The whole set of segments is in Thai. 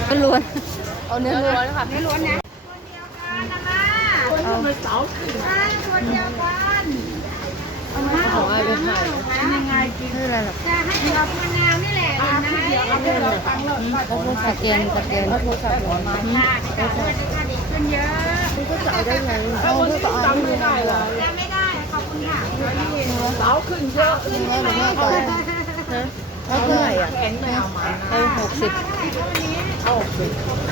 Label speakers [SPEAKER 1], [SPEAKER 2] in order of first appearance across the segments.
[SPEAKER 1] ล้วนเอาเนื้อล้วนค่ะ
[SPEAKER 2] เนื้อล้วนนะคนเดียวกันนะมา
[SPEAKER 1] เอา
[SPEAKER 2] คนเดียวกันเอามา
[SPEAKER 1] ของไอ้ไปขาย
[SPEAKER 2] ยังไงกิน
[SPEAKER 1] นี่อะไรหรอ
[SPEAKER 2] จะให้เรามะนาวนี่แหละนะเอาไปเราฟังเลย
[SPEAKER 1] สแกนค่ะเด็ก
[SPEAKER 2] ขึ้นเยอะคุณก็จะเอาได้ไง
[SPEAKER 1] เอาที่ต่ออันไม่ได้หรอ
[SPEAKER 2] ยังไม่ได้ขอบคุณค่ะ
[SPEAKER 1] เสาขึ้นเยอะขึ้นไหมหรือไม่ต่อแล้วเท่าไหร่อ่ะเอา60เอา60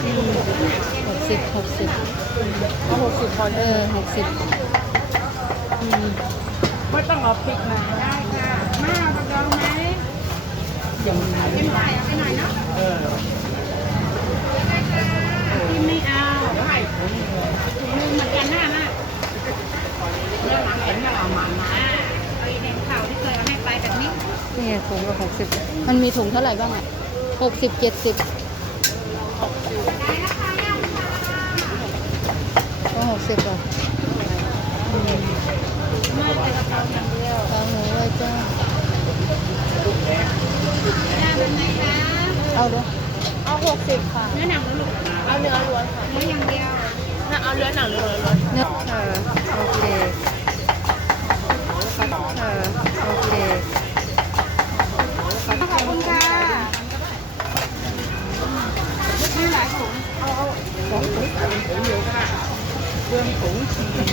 [SPEAKER 1] เอา60พอ60ไม่ต้องเอาพริกนะ
[SPEAKER 2] ได้ค่ะมาเอาผักดองไหม
[SPEAKER 1] ยังไง
[SPEAKER 2] เป็นไข่เอาไปหน่อยเนาะกินไม่เอาถุงนึงเหมือนกันหน้ามากแล้วหลังเห็นเราเอามาเอาอีแดงขาวที่เคยเอาให้ไปแบบนี้
[SPEAKER 1] นี่ถุงละ60มันมีถุงเท่าไหร่บ้างอ่ะ60 70ก็60อ่ะ
[SPEAKER 2] มาแต่กระเป๋าอย่างเดียว
[SPEAKER 1] เอาหมูไว้จ้า
[SPEAKER 2] หน้าเป็นไงคะ
[SPEAKER 1] เอาด้วยเอา60ค่ะ
[SPEAKER 2] เนื้อหนังหรือลูก
[SPEAKER 1] เอาเนื้อล้วนค่ะ
[SPEAKER 2] เนื้ออย่างเดียว
[SPEAKER 1] เอาเนื้อหนังหรือล้วนเนื้อโอเคโอเค
[SPEAKER 2] ขอบคุณค่ะไม่หลายถุงเอา
[SPEAKER 1] เรื่องถุง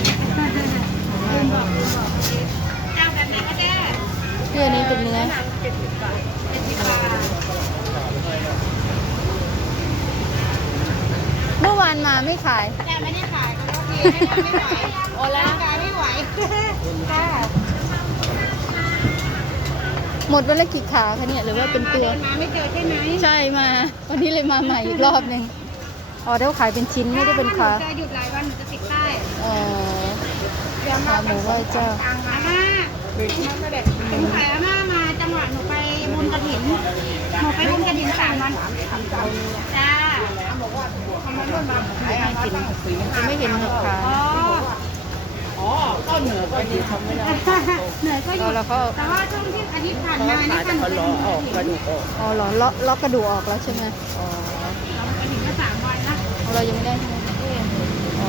[SPEAKER 2] เจ้าแบบไหนก็ได้
[SPEAKER 1] ที่อันนี้เป็นเนื้อเมื่อวานมาไม่ขาย
[SPEAKER 2] แต่ไม่ได้ขายก็โอเคไม่ไหวโอ้ร่างกายไม่ไหวค่ะ
[SPEAKER 1] หมดวันละกี่ขาคะเนี่ยหรือว่าเป็นตัว
[SPEAKER 2] มาไม่เจอใช่ไหม
[SPEAKER 1] ใช่มาวันนี้เลยมาใหม่อีกรอบหนึ่งอ๋อเดี๋ยวขายเป็นชิ้นไม่ได้เป็นขา
[SPEAKER 2] จะหยุดหลายวันหนูจะติดป้าย
[SPEAKER 1] อ๋อ
[SPEAKER 2] เดี๋ยว
[SPEAKER 1] ขาหมูไหว้เจ้า
[SPEAKER 2] อาม่าถึงขายอาม่ามาจังหวะหนูไปบุญกระถิ่นหนูไปบุญกระถิ่น3 วันจ้า
[SPEAKER 1] ไม่ให้กินจะไม่เห็นหกขา
[SPEAKER 2] อ๋อ
[SPEAKER 1] ก็เหนือก็ดีทำไม่ได้
[SPEAKER 2] เหนื่อยก็หยุด
[SPEAKER 1] แล้วก็
[SPEAKER 2] แต่ว่าช่วงที่อาทิตย์ผ่านมานี่ค่ะหนูไปบุญกระถิ่น
[SPEAKER 1] อ๋อเหรอล็อกกระดูกออกแล้วใช่ไหมอ๋อ
[SPEAKER 2] เราไปถึงแค่3 วันนะ
[SPEAKER 1] เรายังไม่ได้ใช่ไหมอ๋อ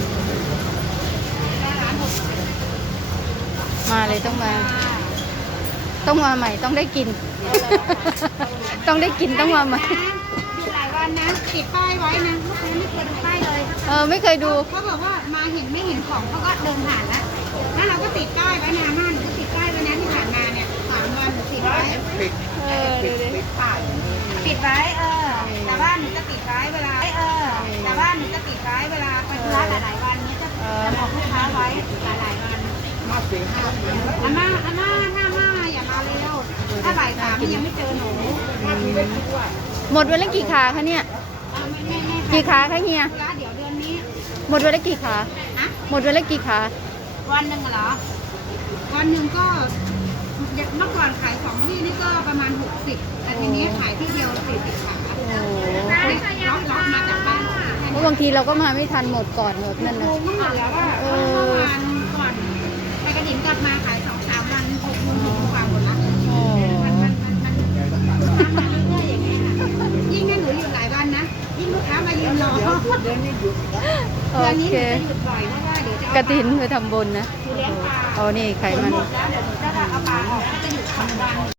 [SPEAKER 2] ร้าน6
[SPEAKER 1] มาเลยต้องมาใหม่ต้องได้กิน ต้องได้กินต้องมาใหม่
[SPEAKER 2] อยู่หลายวันนะติดป้ายไว้นะลูกค้าไม่เคยดูป้ายเลย
[SPEAKER 1] ไม่เคยดู
[SPEAKER 2] เขาบอกว่ามาเห็นไม่เห็นของเขาก็เดินผ่านแล้วแล้วเราก็ติดป้ายไว้นะม่านหนูก็ติดป้ายไว้นะที่ผ่านมาเนี่ย3 วันหนูติดไว้
[SPEAKER 1] ดูดิ
[SPEAKER 2] ติดไว้แต่ว่าหนูจะติดไว้เวลาแต่ว่าหนูจะติดไว้เวลาไปธุระหลายๆวันนี้จะบอกลูกค้าไว้หลายๆวันอาม่าถ้าม่าอย่ามาเร็วถ้าบ่าย 3นี่ยังไม่เจอหนู
[SPEAKER 1] หมดวันละกี่ขาคะเนี่ยกี่ขาคะเฮีย
[SPEAKER 2] เดี๋ยวเดือนนี้
[SPEAKER 1] หมดวันละกี่ขา
[SPEAKER 2] ฮะ
[SPEAKER 1] หมดวันละกี่ขา
[SPEAKER 2] วันหนึ่งเหรอวันหนึ่งก็เมื่อก่อนขาย2 ที่นี่ก็ประมาณ60แต่ทีนี้ขายที่เดียว40 ขา
[SPEAKER 1] โอ้โห
[SPEAKER 2] ล็อกมาจากบ้าน
[SPEAKER 1] เพราะบางทีเราก็มาไม่ทันหมดก่อนหมดนั่นนะ
[SPEAKER 2] งงหมดแล้วว่าเมื่อวานก่อนไปกระถิ่นกลับมาขาย2-3 วัน6 โมงกว่าหมดละ
[SPEAKER 1] โอ้
[SPEAKER 2] มันมาเรื่อยๆอย่างเงี้ยยิ่งแม่หนูอยู่หลายวันนะยิ่งลูกค้ามายืนรอ
[SPEAKER 1] โอ
[SPEAKER 2] เดือนนี้ห
[SPEAKER 1] เค
[SPEAKER 2] นูจะหยุดบ่อยเพราะว่าเดี๋ยวจะ
[SPEAKER 1] กระถินไปทำบุญนะ
[SPEAKER 2] เลี้ยงปลา
[SPEAKER 1] เอานี่ไขมัน
[SPEAKER 2] หมดแล้วเดี๋ยวหนูจะเอาปลาออกก็จะหยุด2 วัน